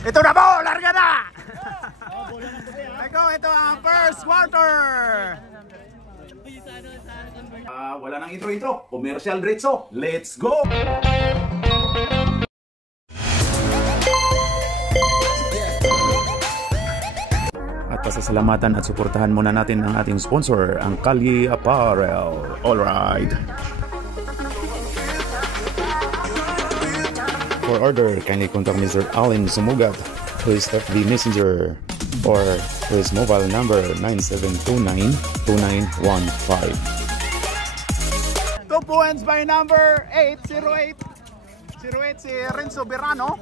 Ito na po, larga na! Ito ang first quarter! Wala nang intro. Commercial diretso. Let's go! At pasasalamatan at suportahan muna natin ang ating sponsor, ang Kalye Apparel. Alright! For order, kindly contact Mr. Allen Sumugat, who is FB Messenger, or his mobile number 9729-2915. 2 points by number 808. 08 si Renzo Berano.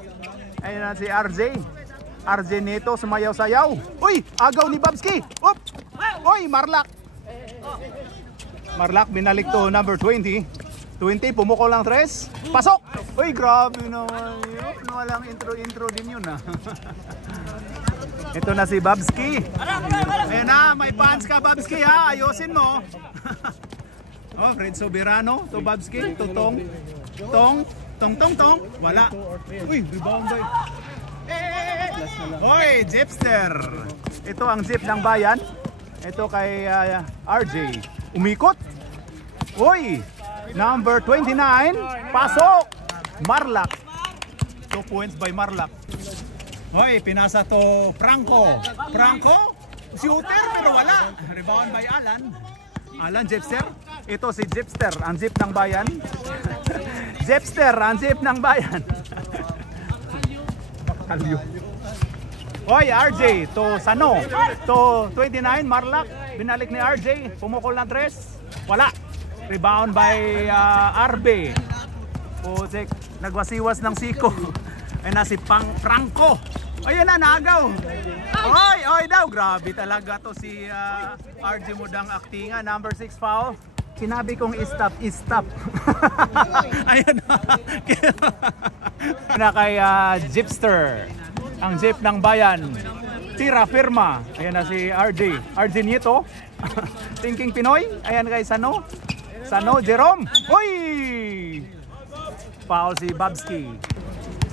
Ayun na si RJ. RJ Neto sumayaw-sayaw. Uy! Agaw ni Babski. Up! Uy! Marlak. Marlak binalik to number 20. 20, pumukol lang 3. Pasok! Uy, grabe naman yun. Walang intro din yun ah. Ito na si Babski. Ayan na, may fans ka Babski ha. Ayusin mo. Oh, Fred Soberano. To Babski. Tong. Wala. Uy, rebound boy. Hoy, Jeepster. Ito ang jeep ng bayan. Ito kay RJ. Umikot. Uy! Number 29, pasok! Marlak. 2 points by Marlak. Hoy, pinasa to Franco. Franco, shooter pero wala. Rebound by Alan. Alan Jeepster. Ito si Jeepster, ang jeep ng bayan. Jeepster, ang jeep ng bayan. Kalyo. Hoy, RJ to Sano. To 29, Marlak. Binalik ni RJ. Pumukol ng 3. Wala. Rebound by RB. Pusik, nagwasiwas ng Siko. Ay na si Franco. Ayun na, naagaw. Oy daw. Grabe talaga to si RJ Mudang Aktinga. Number 6 foul. Sinabi kong stop. Ayun na kay Jeepster. Ang jeep ng bayan. Tira firma. Ayan na si RJ. RJ Nieto. Thinking Pinoy. Ayan kay Sano Jerome. Uy! Foul si Babski.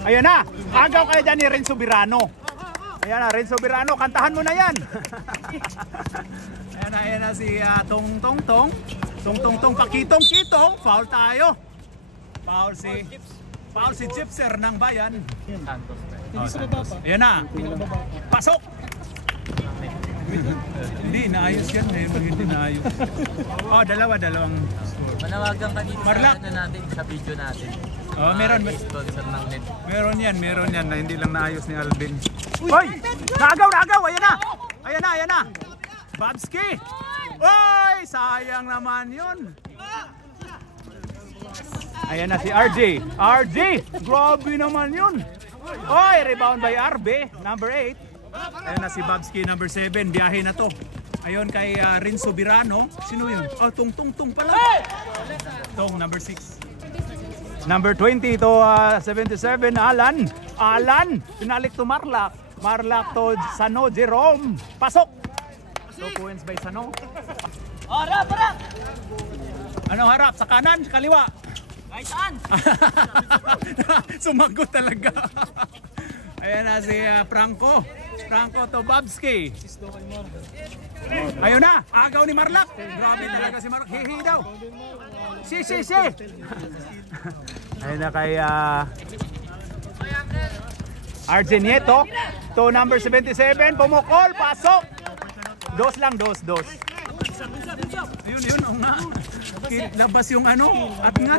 Ayan na. Agaw kayo dyan ni Renzo Berano. Ayan na, Renzo Berano. Kantahan mo na yan. Ayan na si Tong. Pakitong. Foul tayo. Foul si Jeepster ng bayan. Ayan na. Pasok. Hindi, naayos yan. Hindi naayos. Oh, dalawang score. Manawagan ka dito Marlak. Sa, natin, sa video natin. Oh, meron yan na hindi lang naayos ni Alvin. Hoy! Nagaw! Ayan na! Babski! Hoy! Sayang naman yun. Ayan na si RJ. Grabe naman yun. Hoy! Rebound by RB. Number 8. Ayan na si Babski, number 7. Biyahe na to. Ayon kay Renzo Berano. Sino yun? Oh, Tong pala. Tong, number 6. Number 20 to 77, Alan. Pinalik to Marlak. Marlak to Sano Jerome. Pasok! 2 points by Sano. Harap! Ano harap? Sa kanan? Sa kaliwa? Ay, saan? Sumagot talaga. Ayan na si Franco to Babski. Ayun na, agaw ni Marlak. Grabe talaga si Marlak. Hihi daw. Si. Ayun na kay RJ Nieto to number 77. Pumukol, pasok. Dos lang. Ayun, nga. Labas yung at nga.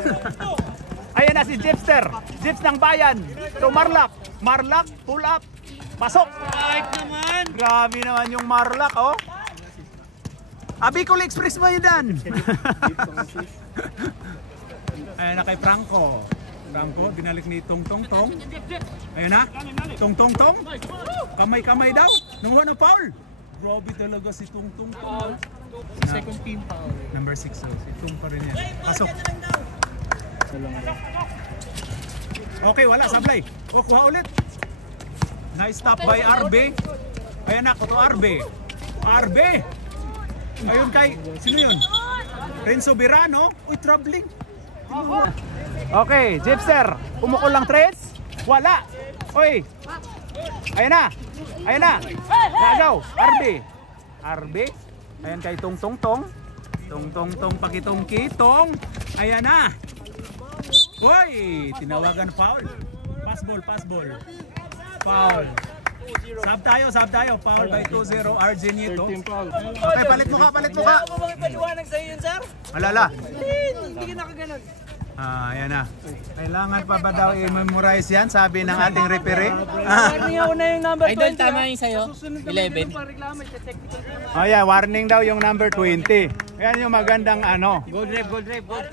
Ayan na si Jeepster. Jeeps ng bayan to Marlak. Pull up. Pasok. Right naman. Grabe naman yung Marlak, oh. Bicol Express mo yun dan. Ayan na kay Franco. Binalik ni Tong. Ayan na. Tong. Kamay daw. Nanguha ng foul. Grabe talaga si Tong. Second team foul. Number 6. So, si Tong pa rin yan. Pasok. Okay, wala. Sablay. O, kuha ulit. Nice stop by RB. Ayan na, to RB. Ayun kay, sino yun? Renzo Berano. Uy, troubling. Okay, Jeepster. Pumukol lang 3. Wala. Uy, Ayan na. Ayan na. Gagaw. RB. Ayan kay Tong. Tong pakitong kitong. Ayan na. Hoy, tinawagan foul. Pass ball. Foul. Sub tayo. Foul by 2-0 RJ Nieto. Okay, palit mo ka. Ako bang ipaliwanag sa'yo yun, sir? Alala. Hindi ka nakaganon. Ayan na. Kailangan pa ba daw i-memorize yan? Sabi ng ating referee. Warning ako na yung number 20. Idol, tama yung sa'yo. 11. Yeah, warning daw yung number 20. Ayan yung magandang ano. Gold rep.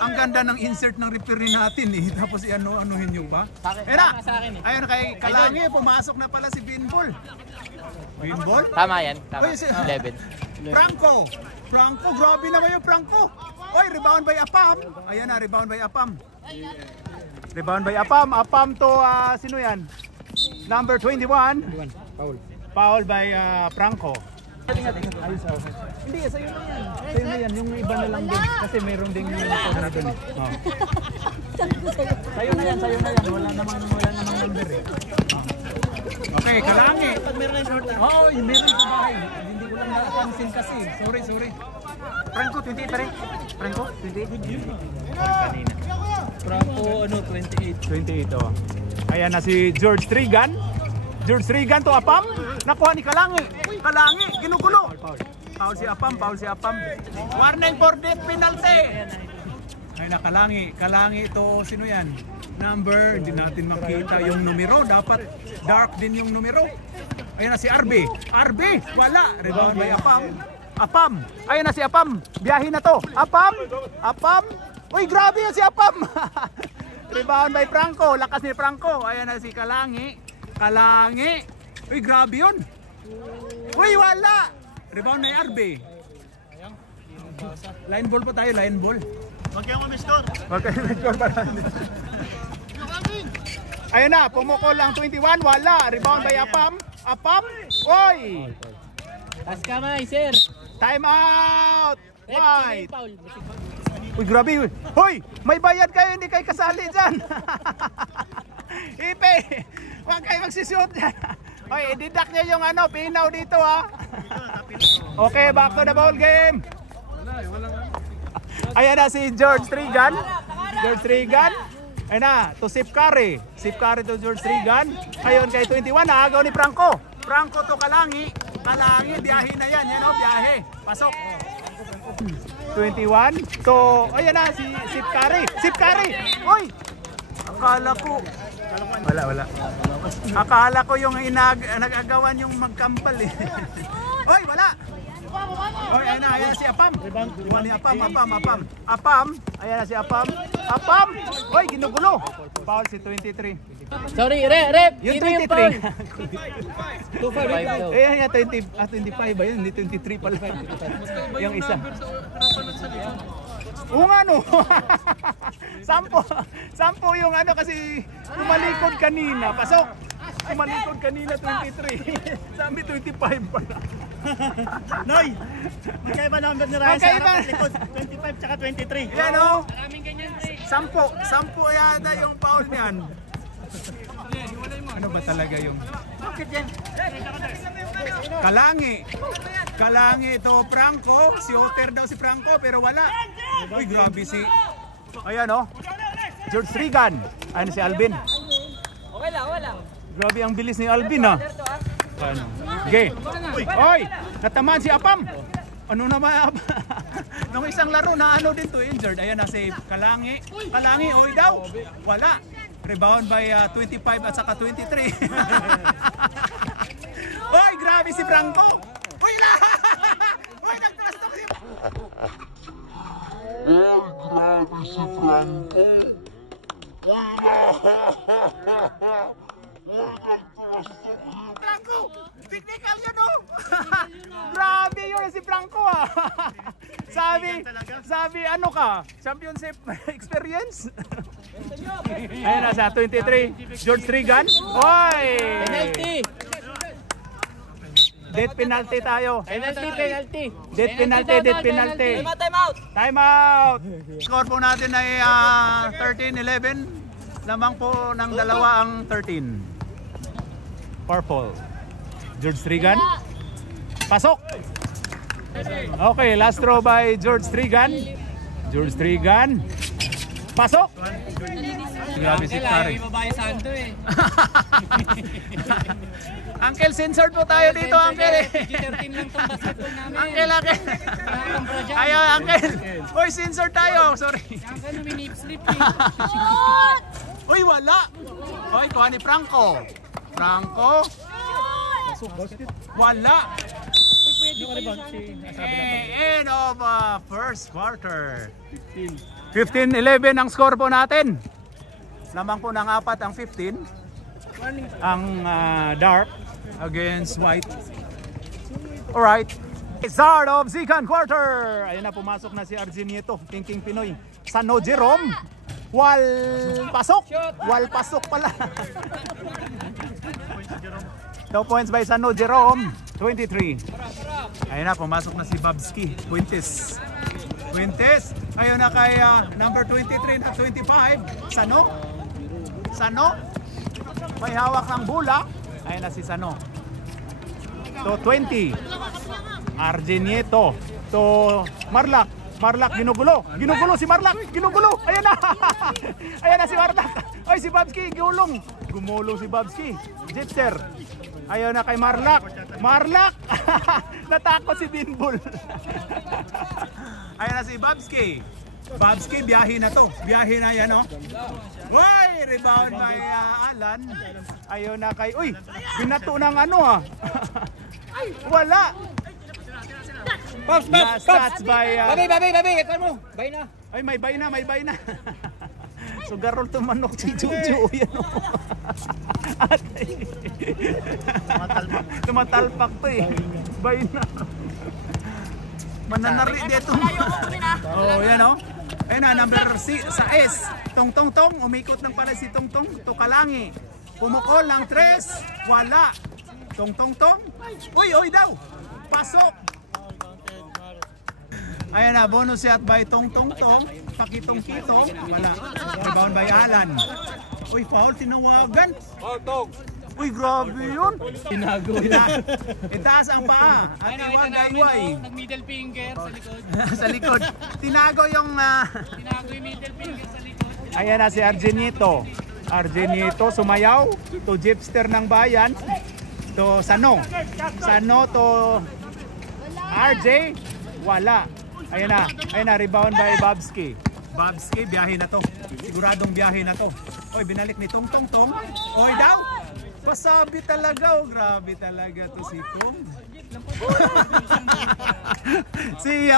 Ang ganda ng insert ng referee natin eh. Tapos anuhin nyo pa. Ayan na. Sa akin eh. Ayun kay Kalangi, pumasok na pala si Binbol. Binbol? Tama yan. Tama. Uy, 11. Franco, grabe naman yung Franco. Oy, rebound by Apam. Ayan na, rebound by Apam. Apam to, sino yan? Number 21. Foul by Franco. Hindi, sa'yo na yan. Sa'yo na yan, yung iba na lang din. Kasi meron ding yung na din. Oh. Sa'yo na yan. Wala namang number eh. Okay, Kalangi. Pag meron na short, Oo, meron sa bahay. Hindi ko lang napansin kasi. Sorry. Franco, 28 pa rin. Franco, 28. Franco, 28. 28, oh. Ayan na si George Trigan. To Apam. Nakuha ni Kalangi. Ginugulo. Foul si Apam. Warning for deep penalty. Ay na, Kalangi ito, sino yan? Number, hindi natin makita yung numero. Dapat dark din yung numero. Ayan na si RB, wala. Rebound by Apam. Ayan na si Apam. Biyahe na to. Apam. Uy, grabe yan si Apam. Rebound by Franco. Lakas ni Franco. Ayan na si Kalangi. Uy, grabe yun. Uy, wala. Rebound by RB. Line ball pa tayo, line ball. Huwag kayong umiscore. Ayun na, pumukol ang 21, wala. Rebound by Apam. Oy! Tas kamay, sir. Time out! White! Foul. Uy, grabe. Hoy! May bayad kayo, hindi kayo kasali dyan. Ipe! Huwag kayo magsishoot dyan. Hoy, i-deduct nyo yung pinaw dito ha. Okay, back to the ball game. Ayan na si George Trigan. Ayun na, to Sip Curry to George Trigan. Ayun kay 21, naagaw ni Franco to Kalangi, biyahe na yan, biyahe. Pasok. 21. So, ayan na si Sip Curry. Uy! Akala ko wala. Akala ko yung nag-agawan yung magkampal eh. Uy, wala. Oy, ayan na si Apam. Apam. Ayan na si Apam. Oy, ginugulo. Foul si 23. Sorry, rep. Yung Sino yung 23. 25 daw. Ayan nga, 25 ba yun? Hindi 23 pala. Yung isa. Oo nga no. Sampo yung kasi tumalikod kanina. Pasok. Tumalikod kanina 23. Sabi 25 pala. Noy! Magkaiba number ni Ryan sa harap at likod. 25 tsaka 23. Yan o. Maraming ganyan, Ray. Sampo yata yung foul niyan. Ano ba talaga yung? Kalangi ito Franco. Si Oter daw si Franco pero wala. Uy, grabe si. Ayan o. George Trigan. Ayan si Alvin. Okay lang. Grabe ang bilis ni Alvin ha. Ano? Okay. Oy, natamaan si Apam. Ano naman? Nung isang laro na din to injured. Ayan na save. Kalangi, oy daw. Wala. Rebound by 25 at saka 23. Oy, grabe si Franco. Uy, Oy, nagtrastok si grabe si Franco. Franco. Technical yun oh. Grabe yun si Franco ah. Sabi ano ka? Championship experience? Ayun na sa 23. George Trigan. Oy! Penalty. Death penalty tayo. Penalty. Death penalty. Time out. Score po natin ay 13-11. Lamang po ng dalawa ang 13. Purple. George Strigan. Pasok! Okay, last throw by George Strigan. George Strigan. Pasok! Grabe si Kari. Babae santo eh. Uncle, censored po tayo dito, Uncle. PG-13 lang tong basketball namin. Uncle. Kumpra dyan. Ayaw, Uncle. Uy, censored tayo. Sorry. Yan ka numi-nip-slip eh. Uy, wala. Uy, kuha ni Franco. Franco. Wala. End of first quarter. 15-11 ang score po natin. Lamang po ng 4 ang 15. Ang dark against white. Alright. Start of second quarter. Ayun na, pumasok na si Arjun Nieto, King Pinoy. Sano Jerome. Wal pasok. Wal pasok pala. 2 points by Sano Jerome. 23. Ayun na, pumasok na si Babski. Fuentes. Ayun na kay number 23 na 25. Sano. May hawak ng bola. Ayun na si Sano. To 20. Arjun Nieto. To Marlak. Ginugulo si Marlak. Ayan na. Ayan na si Marlak. Ay, si Babski gulong. Gumulong si Babski. Jipster. Ayun na kay Marlak. Natakot si Binbol. Ayun na si Babski. Biyahe na to. Biyahe na yan, oh. Uy, rebound by Alan. Ayun na kay... Uy, binato ng ano, ah. Wala. Pops! Stats by... Babi! Ito mo! Bay na! Ay, may bay na. So, garol to manok si Jojo. Yan, oh. Tumatalpak to eh. Bay na. Mananari dito. Oh, yan oh. Ayun na, number 6 sa S. Tong. Umikot ng pala si Tong. Tukalangi. Pumukol ng 3. Wala. Tong. Uy daw. Pasok. Ayan na, bonus shot by Tong. Pakitong-kitong. Wala. Rebound by Alan. Uy, foul. Tinawagan. Uy, grabe yun. Tinago yan. Itaas ang paa. At iwag. Nag-middle finger sa likod. Sa likod. Tinago yung... Tinago yung middle finger sa likod. Ayan na si Arjun Nieto sumayaw. To Jipster ng bayan. To Sano to RJ. Wala. Ayan na, rebound by Babski. Biyahe na to. Siguradong biyahe na to. Oy, binalik ni Tong. Oy daw. Pasabi talaga, oh. Grabe talaga to si Kong. Si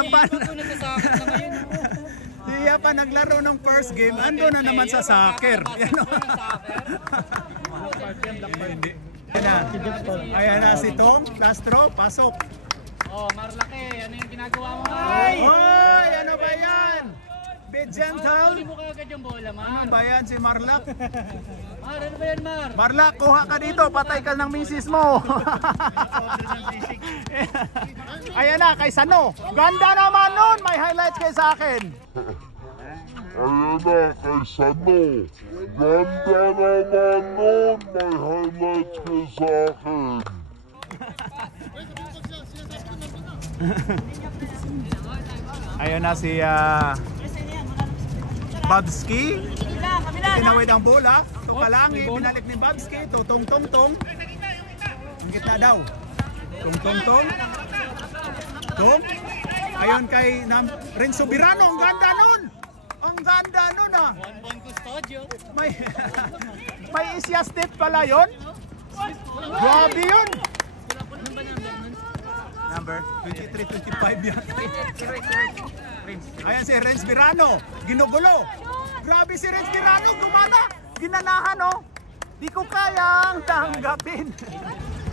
Yapan naglaro ng first game, ando na naman sa soccer. Yan, oh. Ayan na si Tong, last throw, pasok. Oh, Marlaki, ano yung ginagawa mo? Hoy, ano ba yan? Be gentle. Huli mo kagad yung bola, Mar. Ano ba yan si Marlak? Mar, ano ba yan, Mar? Marlak, kuha ka dito, patay ka ng misis mo. Ayan na, kay Sano. Ganda naman nun, may highlights kay sa akin. Ayan na, kay Sano. Ganda naman nun, may highlights kay sa akin. Ayun na si Babski. Tinawid ang bola. Tukalangi, pinalik ni Babski. Tong. Ang gitna daw. Tong. Ayun kay Renzo Birano. Ang ganda nun ah. Bonbon Custodio. May isya step pala yun. Grabe yun. Number 23-25 yan. Ayan si Renz Birano. Ginugulo. Grabe si Renz Birano. Gumana. Ginanahan, oh. Di ko kayang tanggapin.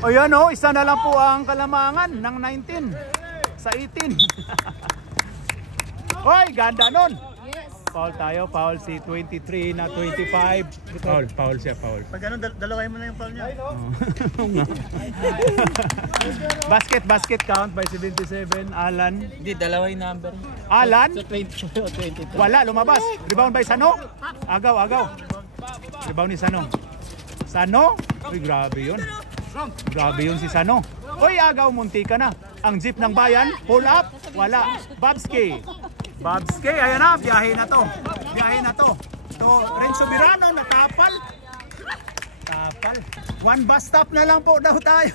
O yan, oh. Isa na lang po ang kalamangan ng 19 sa 18. Hoy, ganda nun. Foul tayo. Foul si 23 na 25. Foul siya. Pag ganun, dalaway mo na yung foul niya. Basket count by 77. Alan. Hindi, dalawa yung number. Alan. So 22 o 22. Wala, lumabas. Rebound by Sano. Agaw. Rebound ni Sano. Uy, grabe yun. Grabe yun si Sano. Oy, agaw, munti ka na. Ang jeep ng bayan, pull up, wala. Babski. Babski, ayan na, biyahe na to. Biyahe na to. To Renzo Birano, natapal. Tapal. One bus stop na lang po daw tayo.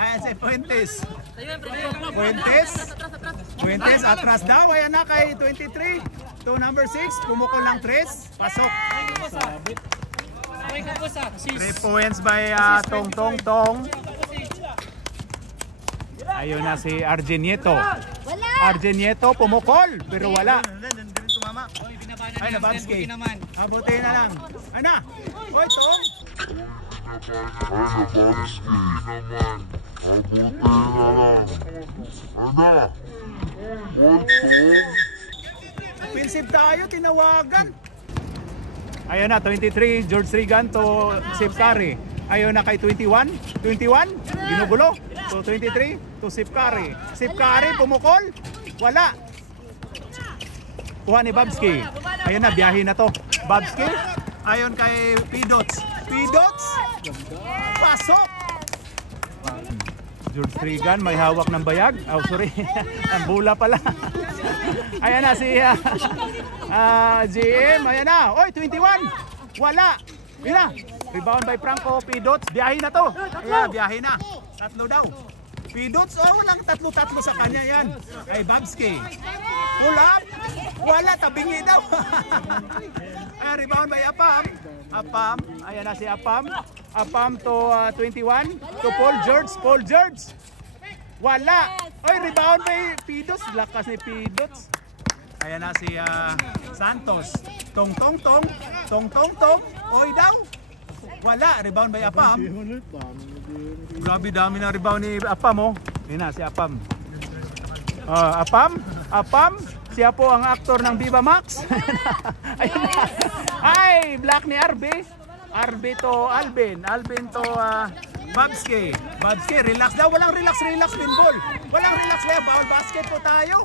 Ayan si Fuentes. Fuentes, atras daw. Ayan na kay 23. To number 6, pumukol ng 3. Pasok. 3 points by Tong Tong Tong. Ayun na si Argenieto. Argenieto pumukol pero wala. Ay na Babski. Abutin na lang. Ano? Oy Tong. Ay, Babski naman. Abutin na lang. Ano? Oy, Tong. Offensive tayo, tinawagan. Ayun na, 23, George Regan to Sip Curry. Ayun na kay 21. 21, ginugulo. So 23 to Sip Curry. Sip Curry, pumukol. Wala. Kuha ni Babski. Ayun na, biyahe na to. Babski. Ayun kay Pidots. Pidots. Pasok. George Regan, may hawak ng bayag. Oh, sorry. Ang bula pala. Ayan na si GM. Ayan na. Oy, 21. Wala. Ayan na. Rebound by Franco. Pidots. Biyahe na to. Ayan, biyahe na. Tatlo daw. Pidots. Oh, walang tatlo-tatlo sa kanya yan. Ay, Babski. Pull up. Wala. Tabingi daw. Ayan, rebound by Apam. Apam. Ayan na si Apam. Apam to 21. To Paul George. Paul George. Wala. Oy, rebound by Pidots. Lakas ni Pidots. Ayan na si Santos. Tong Tong Tong. Tong Tong Tong. Oy daw. Wala. Rebound by Apam. Grabe dami ng rebound ni Apam oh. Ayan na si Apam. Apam. Apam. Siya po ang aktor ng Viva Max. Ayan na. Ay, black ni Arbe. Arbe to Alvin. Alvin to Babski. Babski, relax daw. Walang relax din ball. Walang relax lang. Foul basket po tayo.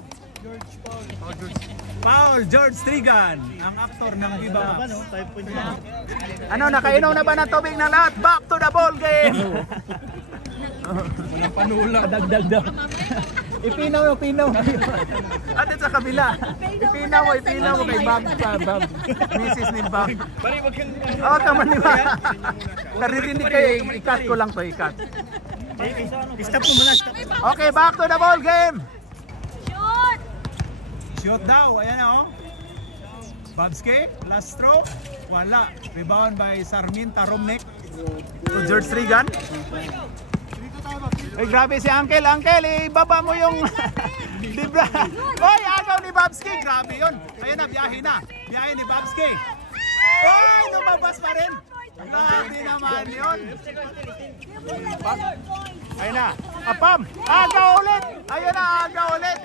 Paul George Trigan, ang aktor ng Viva Max. Ano, nakainom na ba ng tubig na lahat? Back to the ball game. Walang panula. Dagdag daw. Ipinaw. Atin sa kabila. Ipinaw mo kay Bob. Mrs. ni Bob. Oo, tama ni Bob. Naririnig kayo, ikat ko lang to, ikat. Stop mo muna. Okay, back to the ball game. Shoot daw, ayan o. Babski, last throw. Wala. Rebound by Sarmin Tarumnik. To George Regan. Ay, grabe si Uncle. Uncle, ibaba mo yung libra. Oy, agaw ni Babski. Grabe yun. Ayan na, biyahe na. Biyahe ni Babski. Oy, lumabas pa rin. Grabe naman yun. Ayun na. Apam. Agaw ulit. Ayun na, agaw ulit.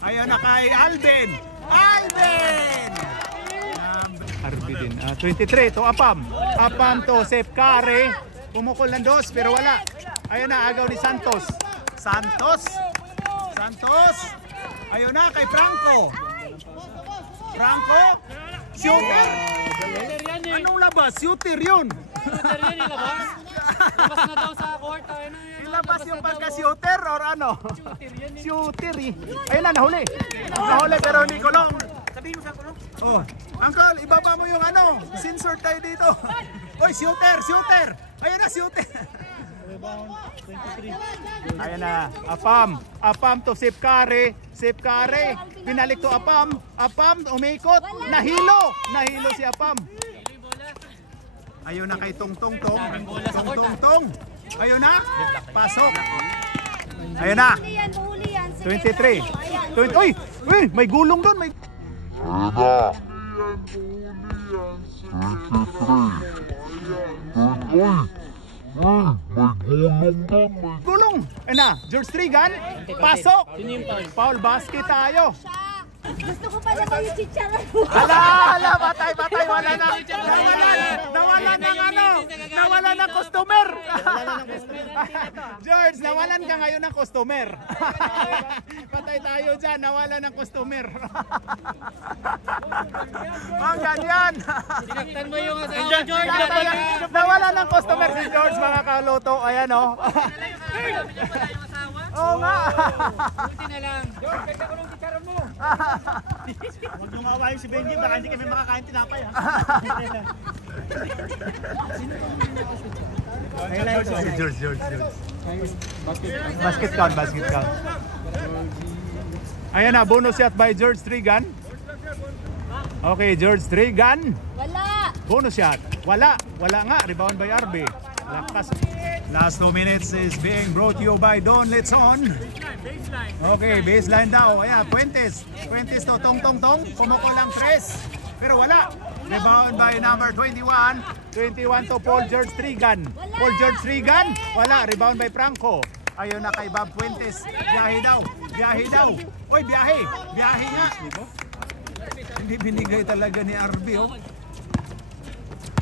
Ayun na kay Alvin. Alvin! Arby din. 23 to Apam. Apam to Sep Curry. Pumukol ng dos pero wala. Ayun na, agaw ni Santos. Santos. Ayun na kay Franco. Franco. Shooter. Anong labas? Shooter yun. Labas na daw sa court. Ilabas yung pagka-shooter or ano? Shooter eh. Ayun na, nahuli. Nahuli pero hindi kulong. Sabihin mo sa kulong. Oh, Uncle, ibaba mo yung ano. Sensor tayo dito. Oy, shooter. Ayun na, shooter. Ayun na, Apam to Sip Curry. Pinalik to Apam, umikot, nahilo si Apam. Ayun na kay Tong. Ayun na, pasok. Ayun na, 23. Uy, may gulong doon. Ayun na. 23. Uy, may gulong doon. Gulong. Ayun na, George Trigan, pasok. Foul basket tayo. Gusto ko pa naman yung chicharon. Ala, patay, wala na. Nawala ng customer. George George, nawalan ka ngayon ng customer. Patay tayo dyan, nawalan ng customer. Ang ganyan. Sinaktan mo yung asawa, George. Nawalan ng customer si George, mga kaloto. Ayan o. Oo nga. Buti na lang. George, kaya ko nung tikaran mo. Huwag nung awayin si Benji, baka hindi kami makakain tinapay ha. George. Basket count. Ayan na, bonus shot by George Trigan. Okay, George Trigan. Wala. Bonus shot. Wala nga. Rebound by RB. Lakas. Last 2 minutes is being brought to you by Don Letson. Okay, baseline daw. Ayan, Puentes to tong. Pumukol lang 3. Pero wala. Rebound by number 21. 21 to Paul George Trigan. Paul George Trigan. Wala. Rebound by Franco. Ayun na kay Bob Puentes. Biyahe daw. Oy, biyahe nga. Hindi binigay talaga ni RB, oh.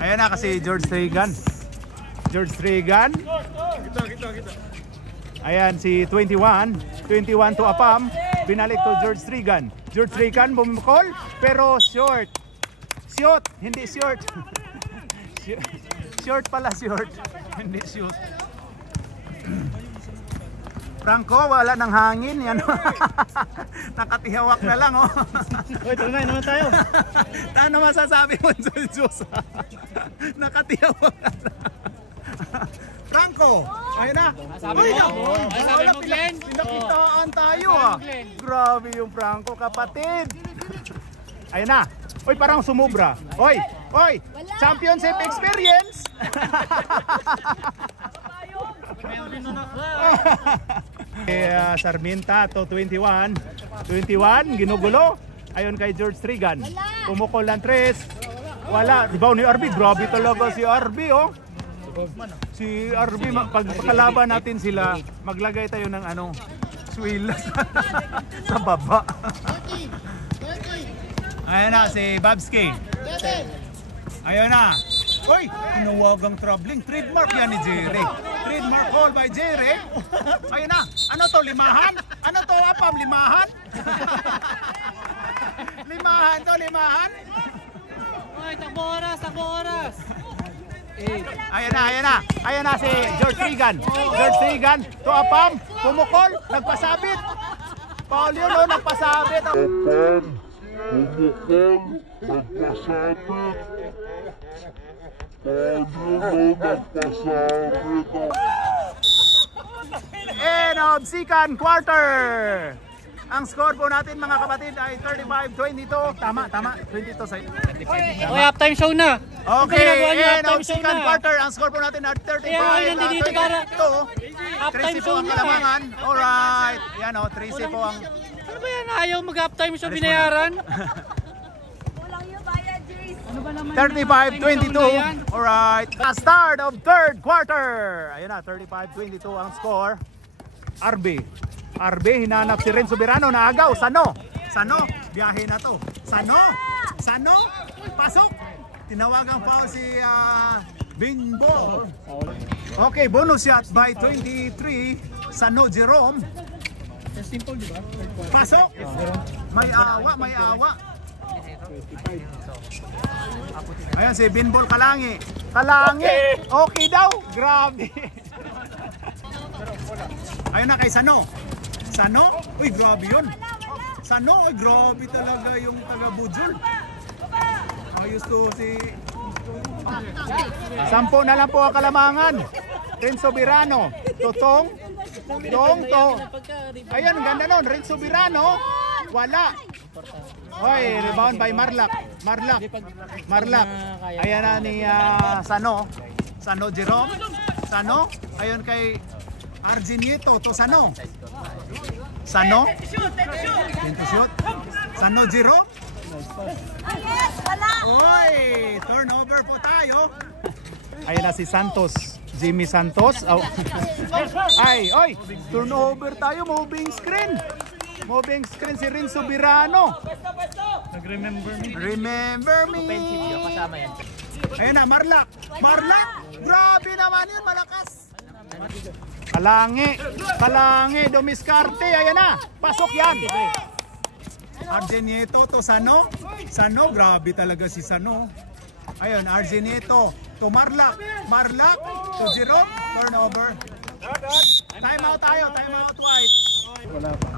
Ayan na kasi George Trigan. Ayan si 21 to Apam. Binalik to George Trigan. George Trigan bumukol pero short. Hindi short. Short pala. Hindi shoot. Franco, wala ng hangin. Yan. Nakatihawak na lang, oh. Uy, tunay naman tayo. Ano masasabi mo, Diyos? Nakatihawak na lang. Franco, ayun na. Sabi mo, Glenn. Pinakitaan tayo, ah. Grabe yung Franco, kapatid. Ayun na. Uy, parang sumubra. Oy, championship experience. Sarmienta to 21, ginugulo. Ayon kay George Trigan. Pumukol ng 3. Wala. Rebound ni RB. Grabe talaga si RB, oh. Si RB, pagkalaban natin sila, maglagay tayo ng swill sa baba. Ayan na si Babski. Ayun na. Uy, tinuwagang troubling. Trademark yan ni Jerry. Trademark call by Jerry. Ayun na. Ano to, limahan? Ano to, Apam, limahan? Limahan. Ay, takbo oras. Ayan na si George Trigan. To Apam, pumukol, nagpasabit. Paul yun, oh, nagpasabit. End of second quarter. Ang score po natin, mga kapatid, ay 35-22. Tama, 22 sa Okay, halftime show na. Okay, end of halftime show second na. quarter. Ang score po natin ay 35-22. Halftime 3 po show ang na. kalamangan. Alright. Yan o, 3 po ang... Ano ba yan? Ayaw mag-halftime show, binayaran? Kulang yung bayad, Jace. 35-22. Alright. Start of third quarter. Ayun na, 35-22 ang score. RB, hinanap si Renzo Birano na agaw. Sano, biyahe na to. Sano, pasok. Tinawagang foul si Bingbo. Okay, bonus shot by 23. Sano Jerome. Pasok. May awa. Ayan si Binbol Kalangi. Okay daw. Grabe. Ayun na kay Sano. Uy, grabe yun. Uy, grabe talaga yung taga-Bujul. Ayos to si... 10 na lang po ang kalamangan. Renzo Birano. Tong. Ayun, ganda nun. Renzo Birano. Wala. Hoy, rebound by Marlak. Ayan na ni Sano Jerome. Ayun kay Arjin Nieto to Sano. Shoot. Sano Jerome. Oy, turnover po tayo. Ayan na si Jimmy Santos. Oy, turnover tayo, moving screen si Renzo Birano. Remember me. Kasama yan. Ayun na, Marlak. Grabe naman yun, malakas. Kalangi, dumiskarte, ayan na, pasok yan. RJ Nieto to Sano, grabe talaga si Sano. Ayun, RJ Nieto to Marlac to Jerome, turnover. Time out tayo, time out White.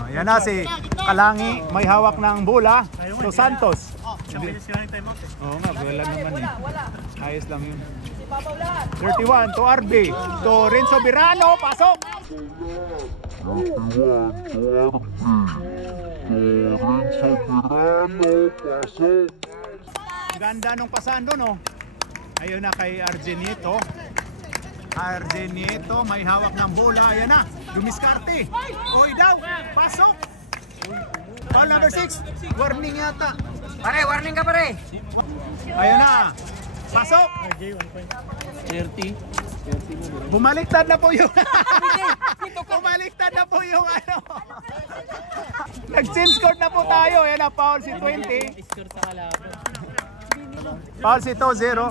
Ayan na si Kalangi, may hawak ng bola to Santos. Oo nga, wala naman eh. Ayos lang yun. 31 to RB, to Renzo Birano, pasok! 31 to RB, to Renzo Birano, pasok! Ganda nung pasando no. Ayun na kay Argenito. Argenito may hawak ng bola. Ayan na, dumiskarte. Oy daw, pasok! Foul number 6, warning yata. Pare, warning ka pare. Ayun na, pasok! 30. Bumaliktad na po yung bumaliktad na po yung ano. Nag-change court na po tayo. Ayan na, foul si 20. Score sa kalaban. Foul si 2-0.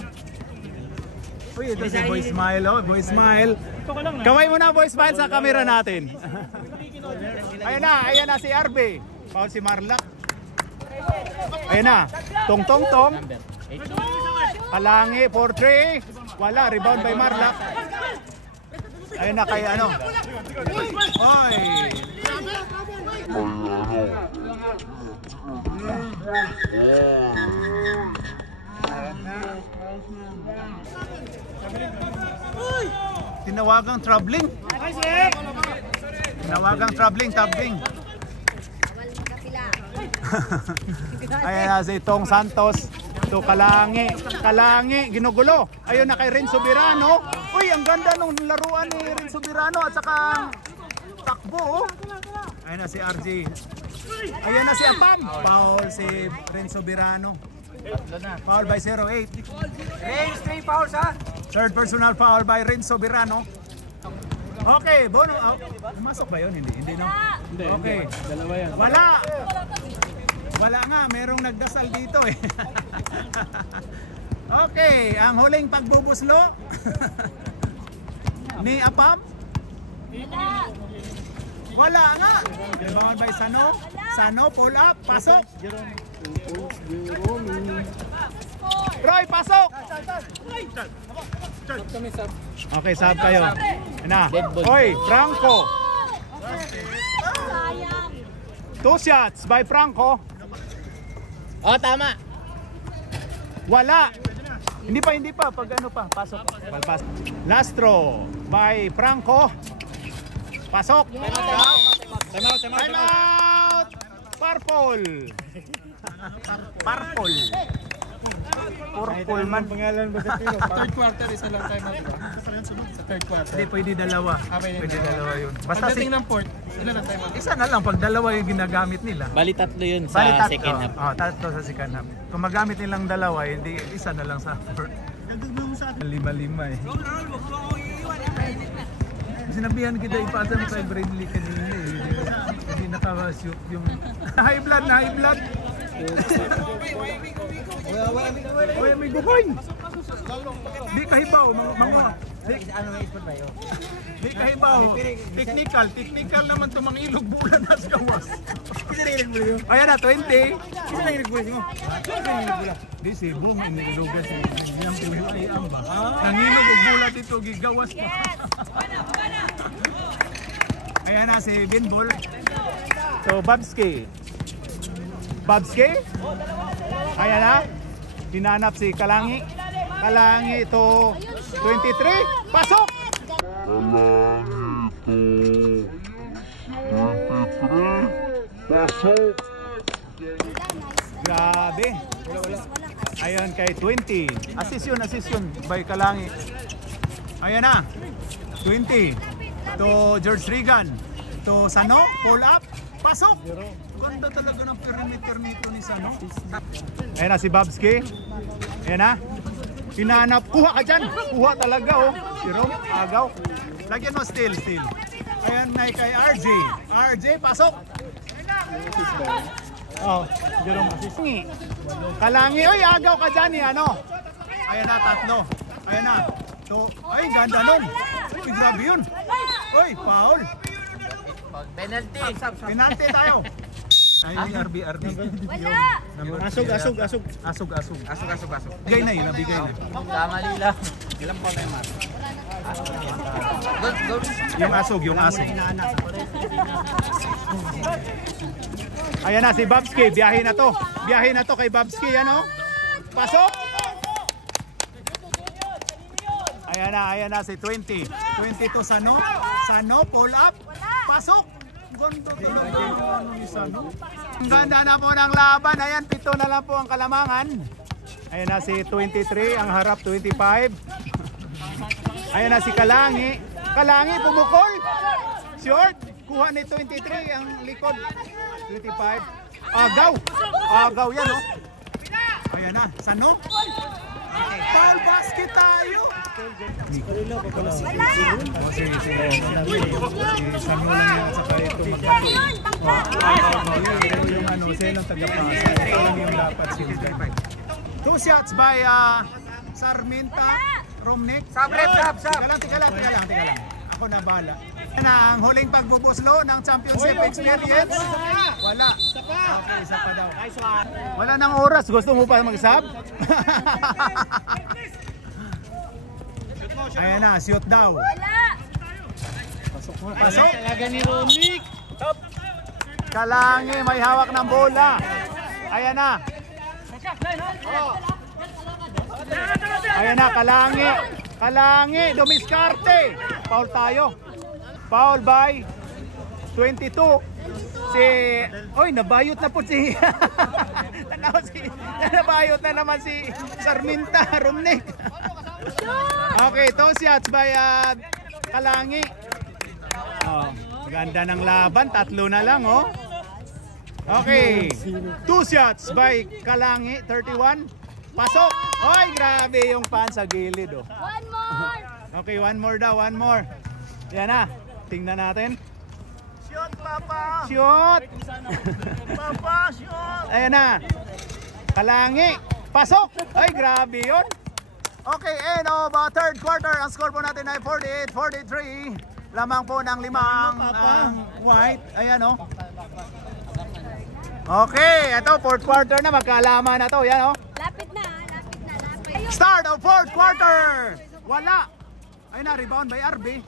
Uy, ito si Boy Smile, oh. Boy Smile. Kaway mo na, Boy Smile, sa camera natin. Ayan na si RB. Foul si Marlac. Ayan na, Tong. Kalangi, 4-3. Wala, rebound by Marlac. Ayun na kay ano. Oy. Tinawagang troubling. Troubling. Ayan na si Tong Santos to Kalangi, ginugulo. Ayun na kay Renzo Birano. Uy, ang ganda nung laruan ni Renzo Birano at saka takbo. Ayun na si RJ. Ayun na si Apam. Foul si Renzo Birano. Foul by 08. Range 3 fouls ha. Third personal foul by Renzo Birano. Okay, Bono. Masok ba yun? Hindi no? Okay. Dalawa yan. Wala nga, merong nagdasal dito eh. Okay, ang huling pagbubuslo ni Apam. Wala nga. Rebound by Sano, pull up, pasok. Roy, pasok. Okay, sub kayo. Na. Oy, Franco. 2 shots by Franco. Oh, tama. Wala. Hindi pa. Pag ano pa, pasok. Palpas. Lastro by Franco. Pasok. Time out. Purple man. Pangalan ba sa Pino? Third quarter, isa lang time out. Sa third quarter. Hindi, pwede dalawa. Pwede dalawa yun. Basta Pagdating ng fourth, sila lang time out. isa na lang pag dalawa yung ginagamit nila. Bali tatlo yun sa Bali, tatlo. second half. Tatlo sa second half. Kung magamit nilang dalawa, hindi isa na lang sa third. Lima eh. Sinabihan kita ipasa mo kay Bradley kanina eh. Hindi nakaka-shoot yung high blood. Oy, may gukoy. Di kahibaw mga Di kahibaw. Technical naman to mga ilog bulan as gawas. Ayan na 20. Di si Bong inilugas yung tuyo ay amba. Nangilog og bulat ito gigawas pa. Ayan na si Binbol. So Babski. Ayan na. Hinanap si Kalangi to 23. Pasok! Kalangi to 23. Pasok! Grabe. Ayan kay 20. Assist yun by Kalangi. Ayan na. 20. To George Regan. To Sano. Pull up. Pasok! Ganda talaga ng perimeter nito ni Sano. Ayan na si Babski. Ayan na. Hinanap. Kuha ka dyan. Kuha talaga oh. Jerome, agaw. Lagyan mo steal. Ayan na kay RJ. RJ, pasok. Oh, Jerome assist. Kalangi. Oy, agaw ka dyan eh. Ano? Ayan na, tatlo. Ayan na. So, ay, ganda nun. grabe yun. Uy, foul. Penalty. Penalty tayo. Ay, RB. Wala! Asog. Bigay na yun, nabigay na. Kamali lang. Yung asog. Ayan na si Babski, biyahe na to kay Babski, ano? Pasok! Ayan na si 20 to Sano, pull up, pasok! Ganda talaga yung ano ni Sano. Ang ganda na po ng laban, ayan, 7 na lang po ang kalamangan. Ayan na si 23, ang harap 25. Ayan na si Kalangi, pumukol! Short, kuha ni 23 ang likod. 25. Agaw yan, oh. Ayan na, Sano. Foul basket tayo. Wala! Si Sano lang yan sa kaya ito. Ayun! Bangka! Yung ano, sila lang taga-pasa. Ito lang yung dapat sila. 2 shots by Sarminta Romnick. Sab. Tika lang. Ako na bala. Yan ang huling pagbubuslo ng championship experience. Wala. Okay, isa pa daw. Wala nang oras. Gusto mo pa mag-sub? Ayan na, shoot daw. Wala! Pasok. Talaga ni Romnick. Kalangi, may hawak ng bola. Ayan na. Ayan na, Kalangi, dumiskarte. Foul tayo. Foul by 22. Nabayot na po si nabayot na naman si Sarminta Romnick. Okay, 2 shots by Kalangi. Ganda ng laban, 3 na lang, oh. Okay, 2 shots by Kalangi, 31. Pasok! Oy, grabe yung pan sa gilid, oh. One more! Okay, one more. Yan na, tingnan natin. Shoot, Papa! Shoot! Papa, shoot! Ayan na. Kalangi, pasok! Ay, grabe yun. Okay, end of third quarter. Ang score po natin ay 48-43. Lamang po ng 5 white. Ayan, oh. Okay, ito, fourth quarter na. Magkalaman na to. Yan, oh. Lapit na. Start of fourth quarter. Wala. Ay na, rebound by RB.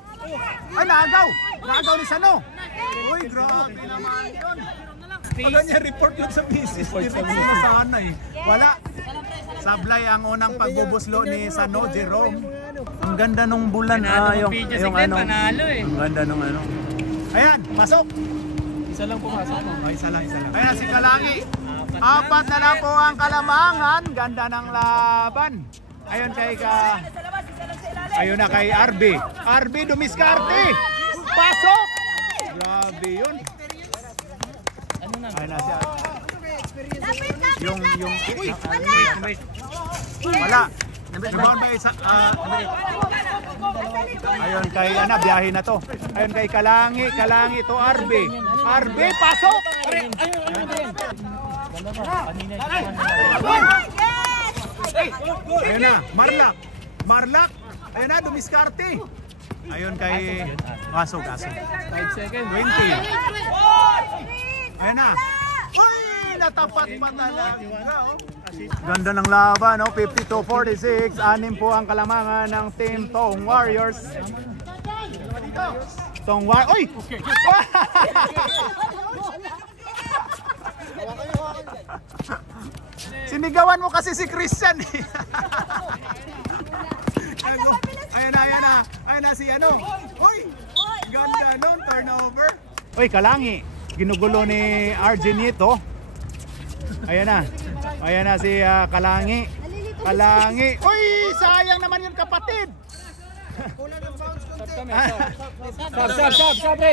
Ay, naagaw ni Sano. Uy, grabe naman yun. Wala niya report yun sa misis. Report na sana eh. Wala. Sablay ang unang pagbubuslo ni Sano, Jerome. Ang ganda nung bulan. Yung ano. Ang ganda nung ano. Ayan, pasok. Isa lang pumasok. Ay, isa lang. Ayan si Kalangi. 4 na lang po ang kalamangan. Ganda ng laban. Ayun kay RB. RB dumiskarte. Pasok! Grabe yun. Ayun na siya. Wala. Rebound ba isa? Ayun kay biyahe na to. Ayun kay Kalangi to RB. RB, pasok! Ayun na, Marlak. Ayun na, dumiskarte. Ayun kay Asog. 5 seconds. 20. Ayun na. Uy, natapat pa talaga. Ganda ng laban, no? 52-46. 6 po ang kalamangan ng Team Tong Warriors. Uy! Sinigawan mo kasi si Christian eh. Ayun na si ano. Uy! Ganda nun, turnover. Uy, Kalangi. Ginugulo ni Argenito. Ayan na si Kalangi. Uy, sayang naman yun, kapatid.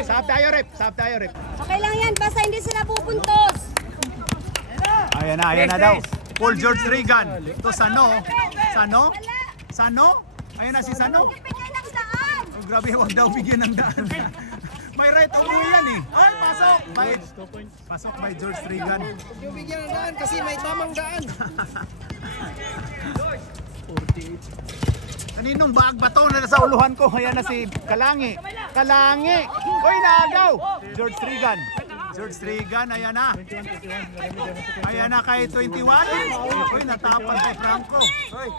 Sab tayo, rep. Okay lang yan, basta hindi sila pupuntos. Ayan na daw. Paul George Regan. To Sano. Ayan na si Sano. Bigyan ng daan. Oh, grabe, huwag daw bigyan ng daan. May right of way yan eh. Ay, pasok by George Regan. Yung bigyan ng daan kasi may tamang daan. Kaninong bag ba to na nasa uluhan ko? Ayan na si Kalangi. Kalangi! Uy, naagaw! George Strigan. George Strigan, ayan na. Ayan na kay 21. Uy, natapon kay Franco. Uy,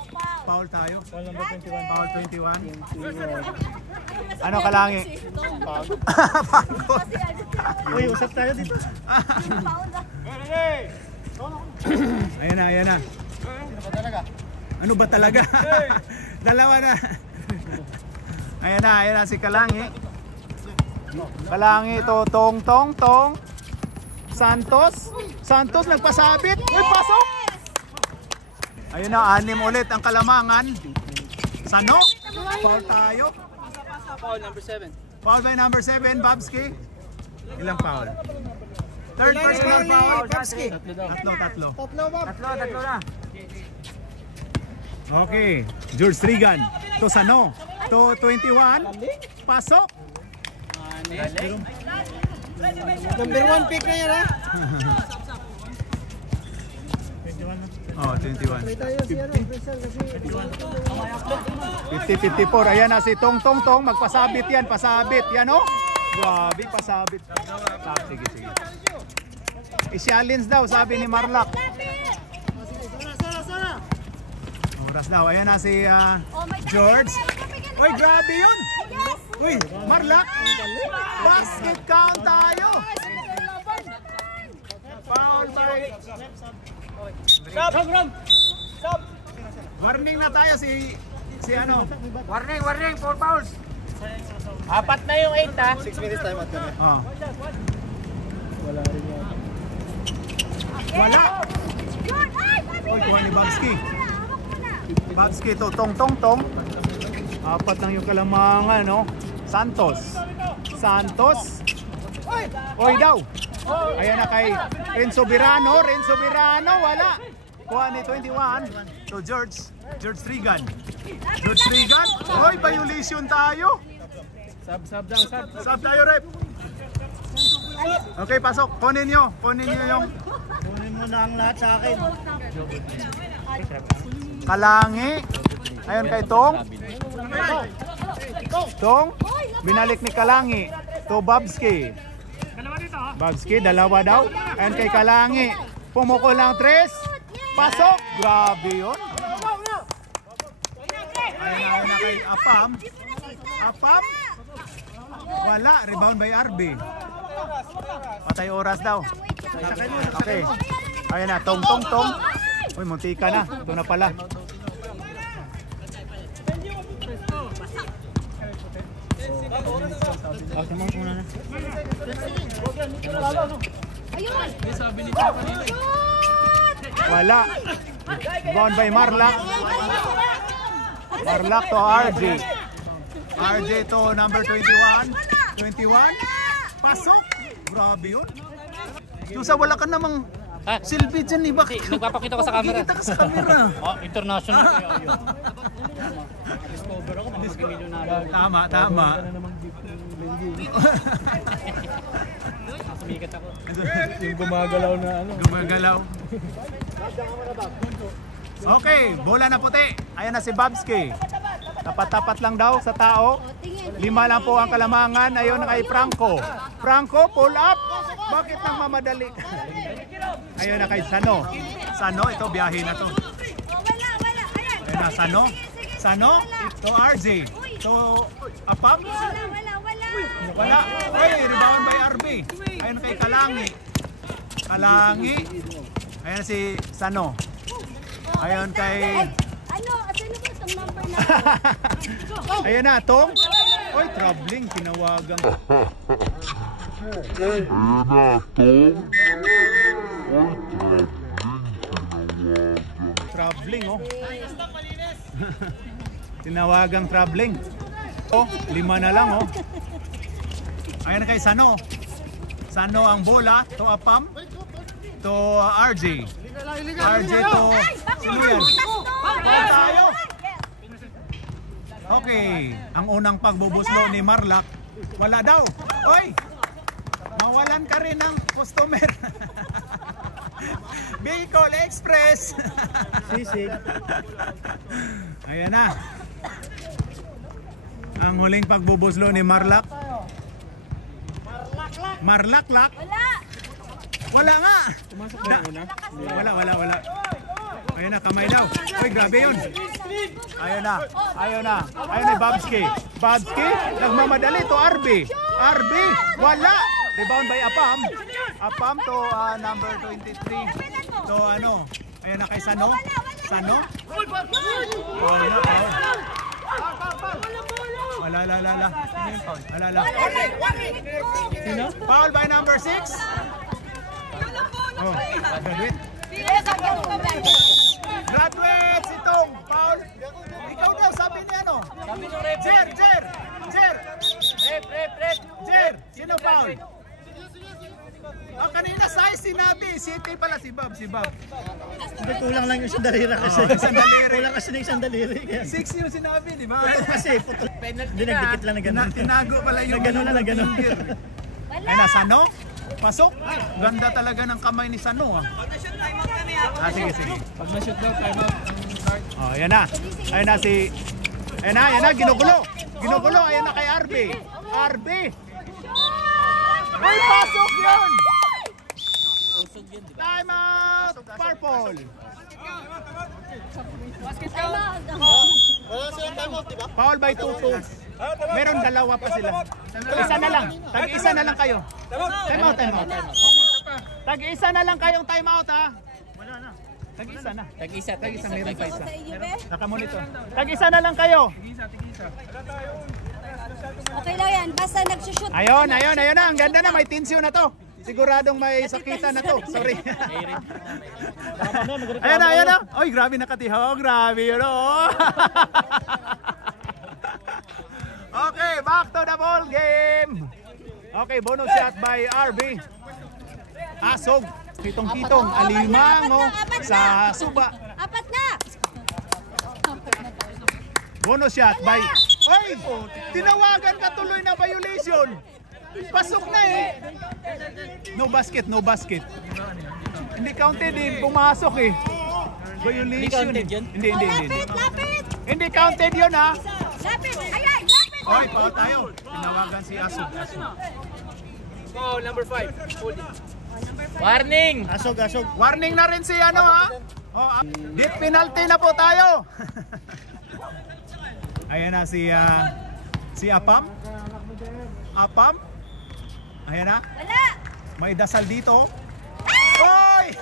foul tayo. Foul 21. Ano, Kalangi? Pagod. Uy, usap tayo dito. Ayan na, ayan na. Ano ba talaga? Dalawa na. Ayan na si Kalangi. Kalangi to, tong. Santos. Santos nagpasabit. Uy, pasok! Ayun na, 6 ulit ang Kalamangan. Sano? Foul tayo. Foul number 7. Foul by number 7, Babski. Ilang foul? Third personal foul. Tatlo. Tatlo na. Okay, George Strigan. To Sano. To 21. Pasok. Number 1 pick na yan ha. Oh, 21. 50-54. Ayan na si Tong. Magpasabit yan. Pasabit. Yan oh. Grabe, pasabit. Sige. I-challenge daw, sabi ni Marlak. Oras daw. Ayan na si George. Uy, grabe yun. Uy, Marlak. Basket count tayo. Foul by... Stop. Warning na tayo si ano. Warning, 4 fouls. 4 na yung 8 ha. 6 minutes time out kami. Oh. Wala. Uy, kuha ni Babski. Babski to, tong. 4 lang yung Kalamangan, no? Santos. Oy daw. Ayan na kay Renzo Virano, wala. Kuha ni 21. So George Strigan. Oy, violation tayo. Sub tayo, rep. Okay, pasok. Kunin nyo yung Kunin mo na ang lahat sa akin. Kalangi. Ayun kay Tong. Binalik ni Kalangi. To Babski. Dalawa daw. Ayun kay Kalangi. Pumuko lang 3. Pasok. Grabe yun. Ayun na kay Apam. Wala. Rebound by RB. Patay oras daw. Okay. Ayun na. Tong. Uy, muntika na. Ito na pala. Wala. Gone by Marlak. Marlak to RJ. RJ to number 21. Pasok. Grabe yun. Susa, wala ka namang silbi dyan eh. Bakit? Nagpapakita ko sa camera. Kikita ka sa camera. Oh, international kayo. Tama. Sumikat ako. Yung gumagalaw na ano. Okay, bola na puti. Ayan na si Babski. Tapat-tapat lang daw sa tao. 5 lang po ang Kalamangan. Ayun kay Franco. Pull up. Bakit nang mamadali? Ayun na kay Sano. Ito biyahe na to. Ayun na, Sano. To RJ. To Apam. Wala. Ay, rebound by RB. Ayun kay Kalangi. Ayun si Sano. Ayun kay... Ano ba itong number na? Ayun na, Tong. Oy, troubling. Tinawagang. Troubling, oh. Tinawagang troubling. Oh, 5 na lang, oh. Ayun kay Sano. Sano ang bola. To Apam. To RJ. RJ to... Sino yan? Tayo. Okay. Ang unang pagbubuslo ni Marlak. Wala daw. Oy! Mawalan ka rin ng customer. Bicol Express. Sisig. Ayan na. Ang huling pagbubuslo ni Marlak. Marlaklak. Wala. Wala nga. Wala. Ayun na, kamay daw. Uy, grabe yun. Ayun na. Ayun ni Babski. Babski, nagmamadali to RB. RB, wala. Rebound by Apam. Apam to number 23. To ano? Ayun na kay Sano. Sano? Wala. Sino? Foul by number 6. Oh, graduate. Graduate si Tong. Foul. Ikaw daw, sabi niya ano? Sabi ng rep. Jer. Rep. Jer, sino foul? Oh, kanina size sinabi. City pala si Bob. Hindi, kulang lang yung isang daliri kasi. Isang daliri. Kulang kasi ng isang daliri. 6 yung sinabi, di ba? Kasi, hindi nagdikit lang na gano'n. Tinago pala yung Na gano'n. Ay, na Sano? Pasok. Ganda talaga ng kamay ni Sano. Sige. Pag na-shoot daw, time out. Oh, yan na. Ayun na, ginugulo. Ayan na kay RB. Ay, pasok yun! Time out! Purple. Foul by 2-2. Meron dalawa pa sila. Isa na lang. Tag-isa na lang kayo. Time out. Tag-isa na lang kayong time out, ha? Wala na. Tag-isa. Meron pa isa. Sa iyo, be? Nakamonitor. Tag-isa na lang kayo. Okay lang yan. Basta nagsushoot. Ayun na. Ang ganda na. May tensyon na to. Siguradong may sakitan na to. Sorry. Ayun na. Oy, grabe nakatihaw. Grabe yun, oh. Okay, back to the ball game. Okay, bonus shot by RB. Asog. Kitong-kitong. Alimango sa Suba. Apat na. Bonus shot by... Oy! Tinawagan ka tuloy na violation. Pasok na eh. No basket. Hindi counted eh. Pumasok eh. Violation. Hindi counted yun? Hindi. Lapit. Hindi counted yun, ha? Lapit. Ayan, lapit. Oy, paot tayo. Tinawagan si Asog. Foul, number 5. Warning! Asog. Warning na rin si ano, ha? Oh, deep penalty na po tayo. Ayan na si Apam. Ayan na. Wala. May dasal dito. Oy!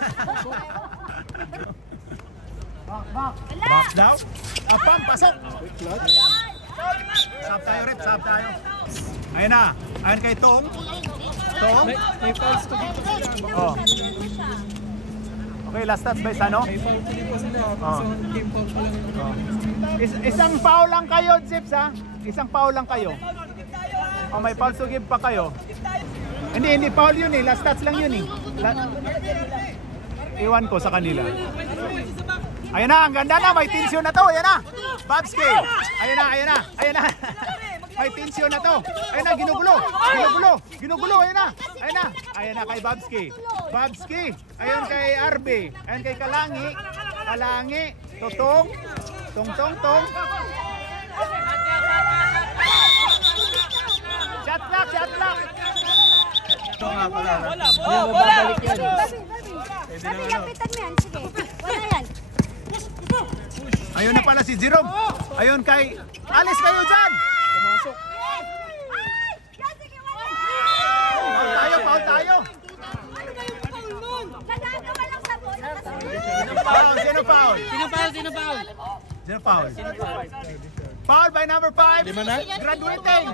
Box daw. Apam, pasok. Sab tayo. Ayan na. Ayan kay Tong. May fouls to dito sila. Oh. Okay, last touch by Sano. May foul to dito sila. Oh. So, game foul pa lang. Isang foul lang kayo, Zips, ha? Isang foul lang kayo. Oh, may foul to give pa kayo. Hindi foul yun eh. Last touch lang yun eh. Iwan ko sa kanila. Ayan na, ang ganda na. May tensyon na to. Ayan na. Babski. Ayan na. May tensyon na to. Ayan na, ginugulo. Ayan na kay Babski. Ayun kay RB. Ayun kay Kalangi. Totong. Tong. Shot clock. Ito nga pala. Bola! Sabi, lapitan mo yan. Sige. Wala yan. Ayun na pala si Jerome. Ayun kay... Alis kayo dyan! Pumasok. Foul tayo. Nagagawa lang sa bola. Sino foul? Sino foul? Foul by number 5. Graduating.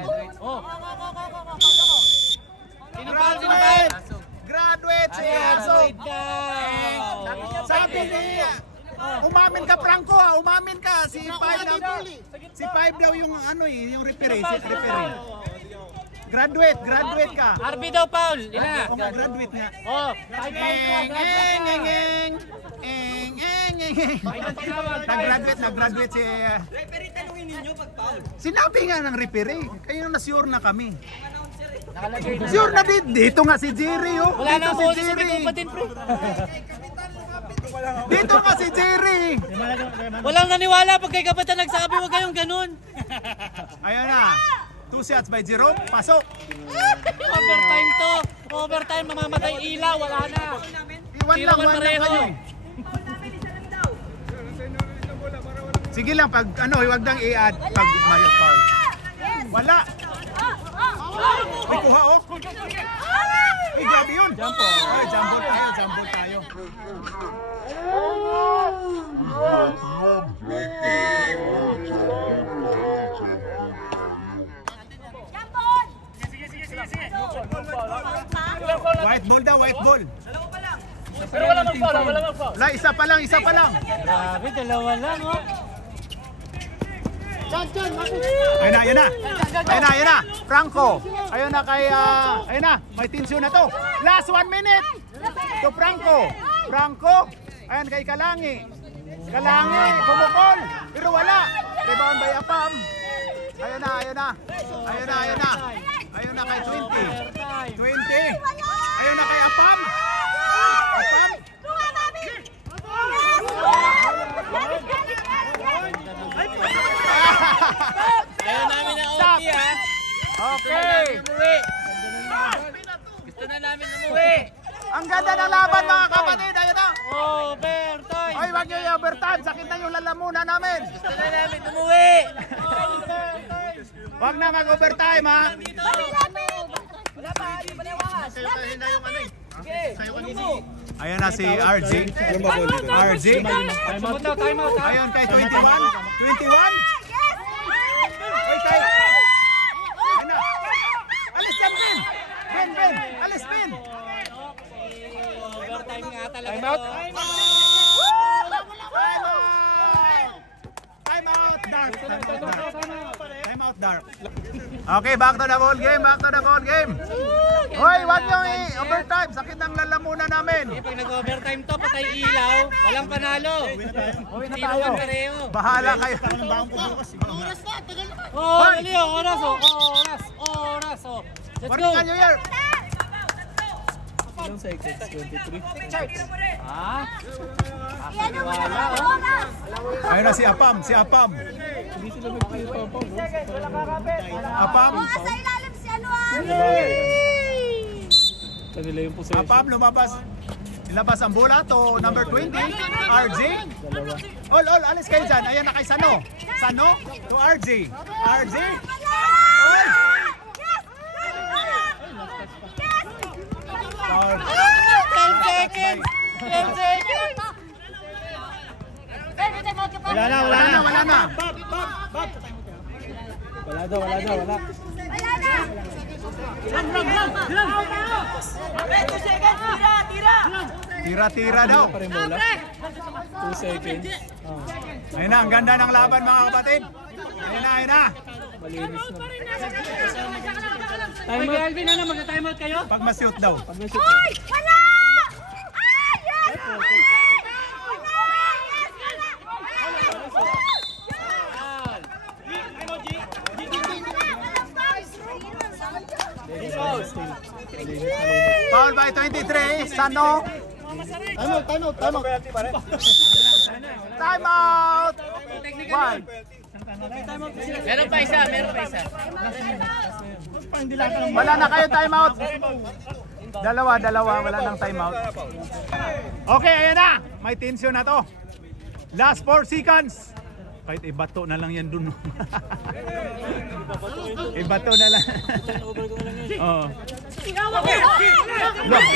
Graduate si Asog. Sabi niya, umamin ka Franco, ha? Umamin ka. Si 5 daw yung ano eh, yung referee. Graduate ka. RB daw, Paul. Ina. Oo nga, graduate nga. Oh, Nag-graduate si... Sinabi nga ng referee. Kayo na-sure na kami. Sure na dito nga si Jerry, oh. wala Dito nang si boses sa Jerry. bitupa din, pre. Dito nga si Jerry. Walang naniwala pag kay Kapitan nagsabi, huwag kayong ganun. Ayun na. 2 shots by Jerome. Pasok. Overtime to. Overtime, mamamatay ilaw, wala na. Iwan lang, Tirawan iwan lang pareho. kayo eh. Sige lang, pag ano, huwag nang i-add pag may foul. Wala. May kuha oh. Ay, grabe yun. Jump ball. Ay, jump ball tayo, jump ball tayo. White ball daw, white ball. Pero wala mag-foul, wala mag-foul. Wala, isa pa lang, isa pa lang. Grabe, dalawa lang, oh. Ayun na, ayun na. Ayun na, ayun na. Franco. Ayun na kay, ayun na. May tensyon na to. Last 1 minute. To Franco. Franco. Ayun kay Kalangi. Kalangi, bumukol. Pero wala. Rebound by Apam. Ayun na, ayun na. Ayun na, ayun na. Ayun na kay 20. 20. Ayun na kay Apam. Apam. Ayaw namin na OT, ha? Okay. Gusto na namin umuwi. Ang ganda ng laban mga kapatid. Ayun na. Overtime. Ay, wag niyo yung overtime. Sakit na yung lalamunan namin. Gusto na namin umuwi. Wag na mag-overtime ha. Ayan na si RJ. RJ. Ayun kay 21. 21. Ay, kay. Ayun na. Alis yan, Ben. Ben. Alis, Ben. Overtime nga talaga. Time out. Time out, Dark. Time out, Dark. Okay, back to the ball game. Back to the ball game. Hoy, wag niyo i-overtime. Sakit ng lalamunan namin. Pag nag-overtime to, patay ilaw. Walang panalo. Uwi na tayo. Tirawan pareho. Bahala kayo. Oh, dali, oh. Oras, oh. Oras, oh. Let's Morning go. ka, New Year. Ilang seconds? 23? Ha? Ayun na si Apam. Si Apam. Apam. Sa ilalim si ano Apam, lumabas. Ilabas ang bola to number 20. RJ. All, alis kayo dyan. Ayan na kay Sano. Sano to RJ. RJ. All. Foul. 10 seconds! 10 seconds! Wala na. Wala na. Tira-tira daw. 2 seconds. Ayun na, ang ganda ng laban mga kapatid. Ayun na. Time out. Alvin, ano? Magka-time out kayo? Pag ma-shoot daw. Hoy! Wala! Yes! Foul by 23. Sano. Time out. 1. Meron pa isa. Wala na kayo time out. Dalawa. Wala nang time out. Okay, ayan na. May tension na to. Last 4 seconds. Kahit ibato na lang yan dun. Ibato na lang. Oo. Look.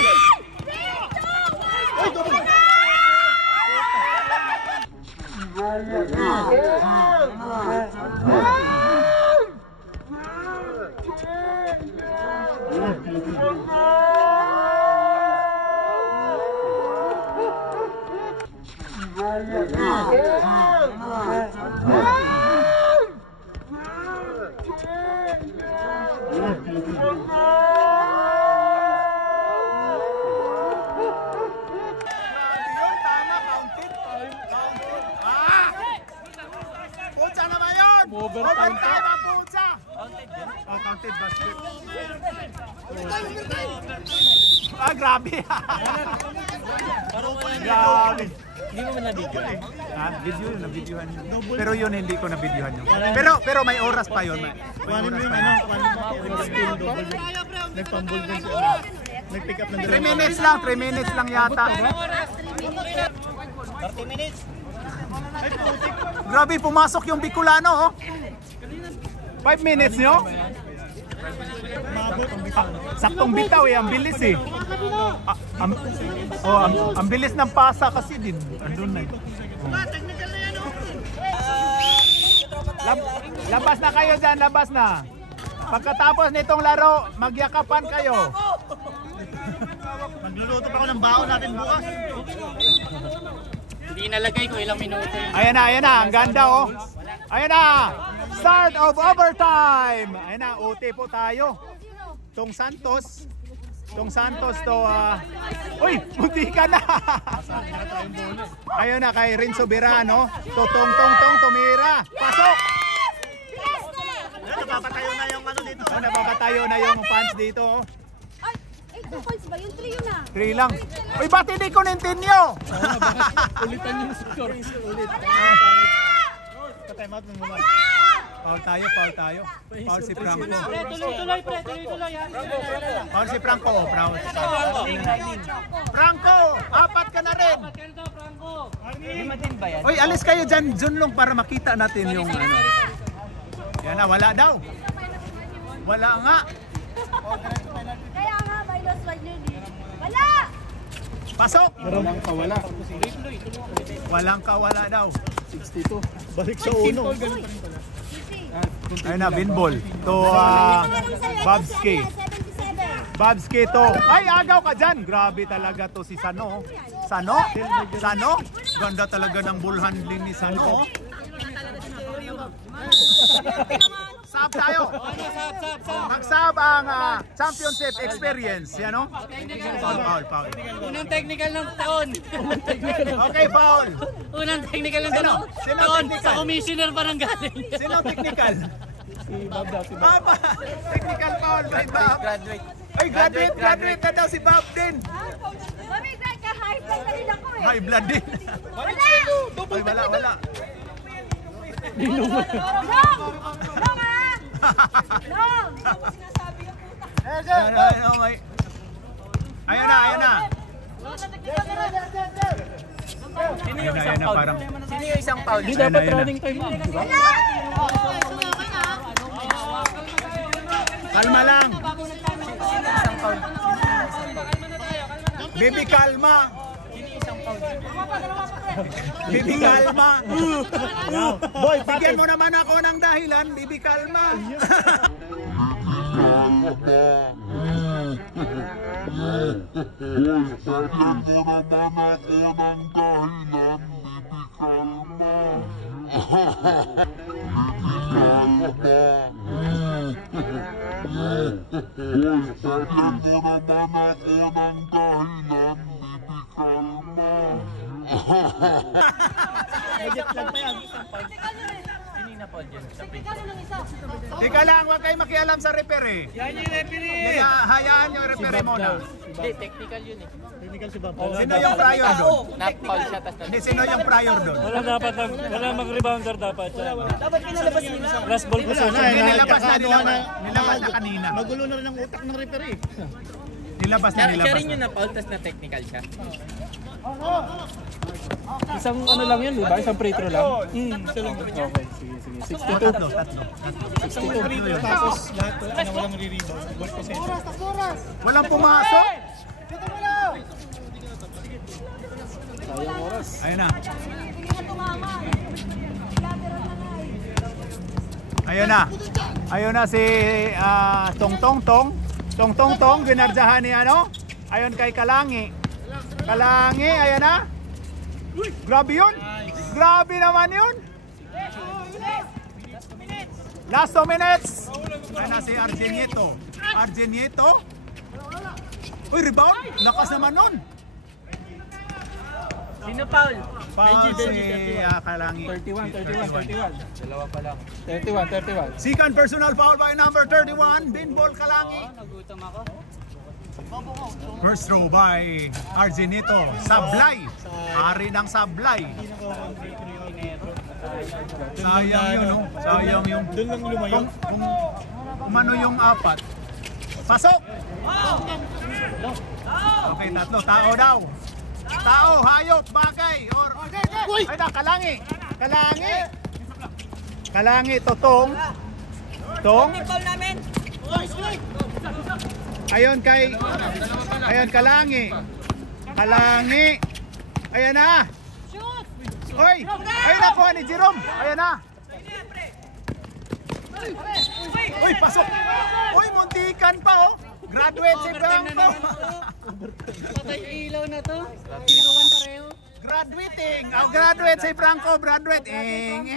Overtime ang putsa. Counted ba? basket. Ah, grabe. Grabe. Hindi mo na-video eh. Ah, na-videohan yun. Pero yun, hindi ko na-videohan yun. Pero may oras pa yun. May oras pa yun. Nag-fumble din siya. Nag-pick up ng 3 minutes lang, 3 minutes lang yata. 30 minutes. Grabe, pumasok yung Bicolano, oh. 5 minutes nyo? Saktong bitaw eh, ang bilis eh. Ang bilis ng pasa kasi din. Andun na. Labas na kayo dyan, labas na. Pagkatapos nitong laro, magyakapan kayo. Magluluto pa ako ng baon natin bukas. Hindi nalagay ko ilang minuto. Ayan na, ang ganda oh. Ayan na, start of overtime. Ayan na, OT po tayo. Tong Santos to, uy, munti ka na. Ayun na, kay Renzo Berano. Tong tumira. Pasok! Napapatayo na yung ano dito. Oh, napapatayo na yung fans dito. Oh. Ay, 2 points ba? Yung 3 yun na. 3 lang. Uy, ba't hindi ko nintinyo? Ulitan yung score. Ulit. Pa-time out mo muna. Foul tayo. Foul si Franco. Tuloy, pre. Tuloy. Foul si Franco. Franco, apat ka na rin. Limatin ba yan? Uy, alis kayo dyan, Junlong, para makita natin yung ano. Yan na, wala daw. Wala nga. Kaya nga, minus 1 yun eh. Wala! Pasok. Walang kawala. Walang kawala daw. 62. Balik sa uno. Ayun na, binball. To Babski. 77. Babski to. Ay, agaw ka dyan. Grabe talaga to si Sano. Sano? Ganda talaga ng ball handling ni Sano. Sab tayo. Mag-sub ang championship experience. Yan o? Foul. Unang technical ng taon. Okay, foul. Unang technical ng Sino? taon. Sino Taon technical? sa commissioner pa ng galing. Sino technical? Bob. Technical foul by Bob. Graduate. Ay, graduate na daw si Bob din. Mami, Greg, ka-high blood na rin ako eh. High blood din. Wala! Ay, wala. Long! Long ah! Long! Ayun na. Sino yung Ayun isang na, foul? parang. Sino yung isang foul? Hindi dapat running time. Wala! Kalma lang. Baby, kalma. Baby, kalma. Boy, bigyan mo naman ako ng dahilan. Baby, kalma. Budget lang pa yan. Sino yung na-foul dyan? Teka lang, huwag kayo makialam sa referee. Yan yung referee! Hayaan yung referee muna. Hindi, technical yun eh. Technical si Bob. Sino yung prior doon? Na-foul siya, tas Hindi, sino yung prior doon? Wala mag-rebounder dapat siya. Dapat pinalabas niya. Last ball po siya. Hindi, nilabas na kanina. Magulo na rin ang utak ng referee. Nilabas siya na. rin yung na-foul, tas na-technical siya. Isang ano lang yun, diba? Isang free throw lang. Isa lang. Okay, sige. 62. Tatlo. 62. Tapos lahat na walang re-rebound. Ball possession. Walang pumasok. Sayang oras. Ayun na. Ayun na si Tong, ginardyahan ni ano? Ayon kay Kalangi, ayan na. Grabe yun. Grabe naman yun. Last 2 minutes. Ayan na si Argenieto. Uy, rebound. Lakas naman nun. Sino foul? Foul Benji, si 31. Kalangi. 31. Dalawa pa lang. 31. Second personal foul by number 31, Binbol Kalangi. First throw by Argenito. Sablay. Hari ng sablay. Sayang yun, no? Sayang yung... Doon lang lumayo. Kung umano yung apat. Pasok! Okay, tatlo. Tao daw. Tao, hayop, bagay. Or... Ay na, Kalangi. Kalangi, Totong. Tong. Ayon Kalangi. Ayan na. Oy! Ayun na, kuha ni Jerome. Ayan na. Uy, pasok. Uy, muntikan pa, oh. Graduate si Franco. Patay ilaw na to. Tinawan pareho. Graduating. Oh, graduate si Franco. Graduate. Eng.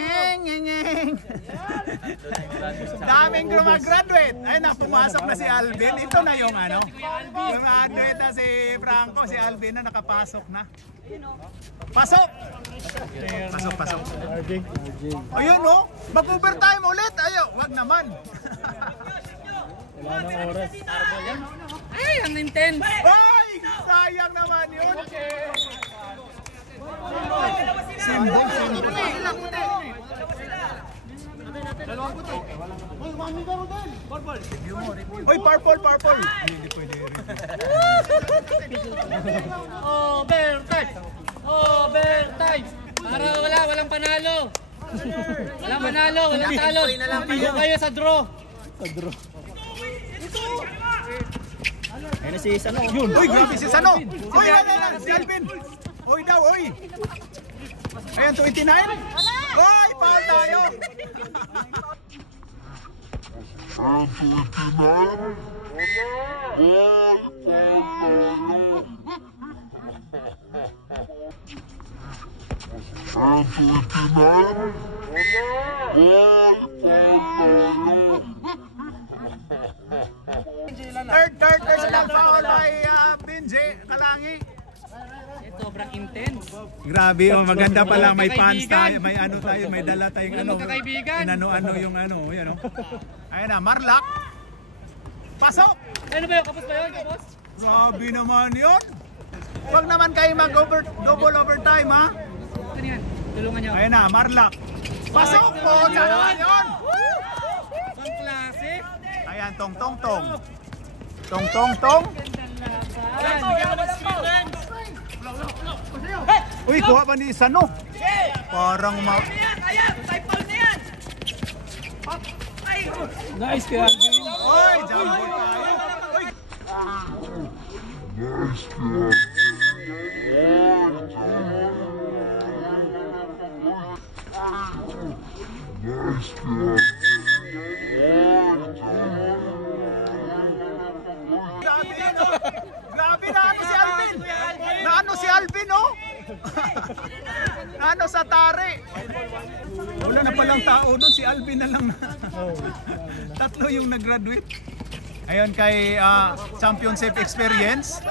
Daming graduate. Ayun na, pumasok na si Alvin. Ito na yung ano. Graduate na si Franco. Si Alvin na nakapasok na. Pasok! Pasok. Ayun, no? Mag-overtime ulit. Ayaw, wag naman. Wala nang oras. Ay, ang intense. Ay! Sayang naman yun. Simbong. Uy, purple. Hindi pwede rin. Overtime. Para walang panalo. Walang panalo, walang talo. Pilo kayo sa draw. Ayun na si Sano. Uy, grabe si Sano. Uy, si Alvin. Uy daw, uy. Ayan, 29. Uy, foul tayo. And 29. Third personal foul by Binje Kalangi. Sobrang intense. Grabe, oh, maganda pa lang, may pants tayo, may ano tayo, may dala tayong ano. Magkakaibigan. Ano yung ano, yan oh. Ayun na, Marlak. Pasok! Ano ba yun? Kapos ba yun? Kapos? Grabe naman yun. Huwag naman kayo double overtime, ha? Ano yan? Tulungan niyo. Ayun na, Marlak. Pasok po! Saan naman yun? Ang klase. Ayan, tong. Tong. Uy, kuha pa ni Sano. Parang Nice kay Alvin. Uy, jumbo tayo. Uy. Grabe na ano si Alvin, oh. Ano sa tare. Wala na palang tao doon, si Alvin na lang. Tatlo yung nag-graduate. Ayun kay championship experience.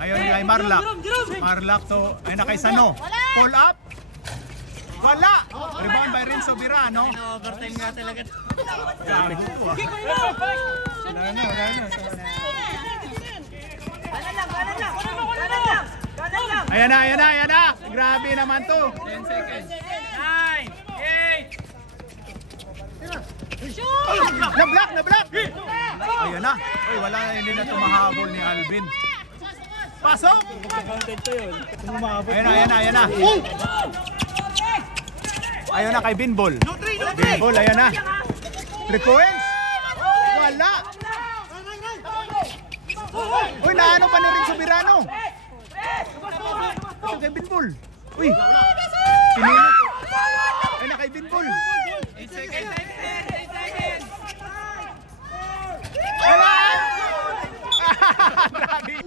Ayun kay Marlak to, ayun na kay Sano. Pull up. Wala. Rebound by Renzo Virano. Overtime nga talaga. Grabe. Wala na. Ayan na. Grabe naman to. 10 seconds. 9, 8. Na-block. Ayan na. Uy, wala na, hindi na tumahabol ni Alvin. Pasok! Counted to yun. Ayan na. Ayun na kay Binbol. Binbol, ayan na. 3 points. Wala. Uy, naano pa ni Rin Subirano. Ito kay Binbol. Uy. Pinili. Ayun na kay Binbol. 8 seconds. 8 seconds. Wala! Grabe.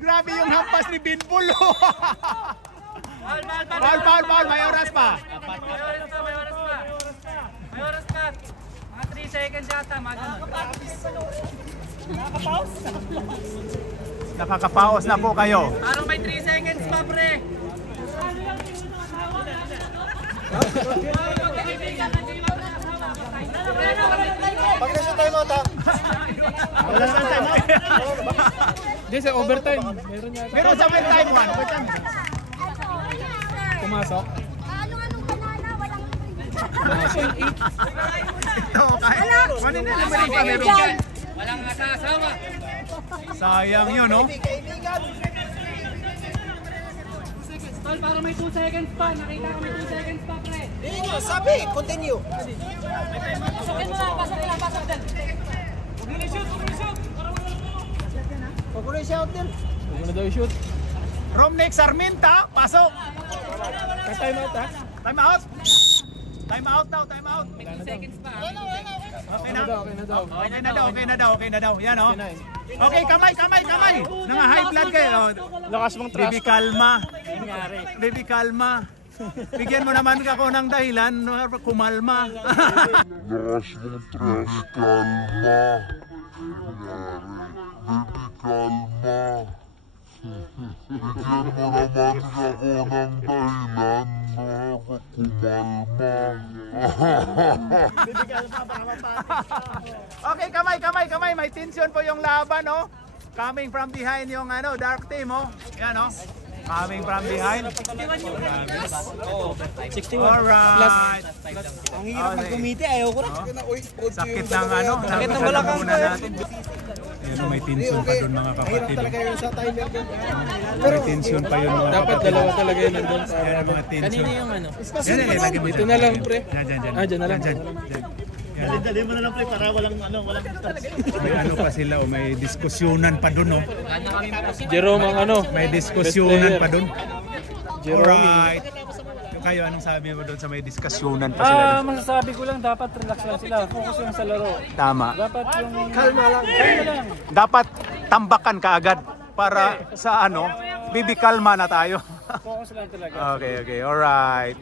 Grabe yung hampas ni Binbul. Bal, bal, bal. Foul. May oras pa. May oras pa. Mga 3 seconds yata, mga ganun. Nakakapaos na po kayo. Parang may 3 seconds pa, pre. Wala sa time out. Hindi, sa overtime. Meron yata. Pero sa may time one. Pumasok. Anong banana? Walang Ito, kanina naman pa meron dyan. Walang asawa. Sayang yun, no? Tol, parang may 2 seconds pa. Nakita ko may 2 seconds pa, pre. Sabi, continue. Pasukin mo lang, pasok din. Huwag ko na shout din. Huwag mo na daw i-shoot. Romnick Sarminta, pasok. Time out ha. Time out. Time out daw, time out. May 2 seconds pa. Okay na. Okay na daw. Okay na daw. Yan, oh. Okay, kamay. Nanga high blood kayo. Lakas mong trust. Baby, kalma. Bigyan mo naman ako ng dahilan, kumalma. Lakas mong tres, kalma. Baby, kalma. Bigyan mo naman ako ng dahilan na kumalma. Okay, kamay. May tension po yung laban, oh. Coming from behind yung dark team, oh. Yan, oh. Coming from behind. 61. Alright. Ang hirap mag-gumiti, ayaw ko na. Sakit ng Sakit ng balakang ko. Yan, may tension pa doon mga Hirap kapatid. talaga yung sa timer doon. May tension pa yun mga Dapat kapatid. dalawa talaga yun nandun. Yan, mga tension. Kanina yung ano. Yan, ilagay mo Dito dyan. na lang, pre. Dyan. Ah, dyan na lang. Dyan. Dali mo na lang, pre, para walang distance. May ano pa sila, oh, may diskusyonan pa doon, oh. Jerome ang ano. May diskusyonan best pa doon. Jerome. Alright. Yung kayo, anong sabi mo doon sa may diskusyonan pa sila doon? Masasabi ko lang dapat relax lang sila. Focus lang sa laro. Tama. Dapat yung Kalma lang. kalma lang. Dapat tambakan kaagad para sa bibikalma na tayo. Focus lang talaga. Okay, alright.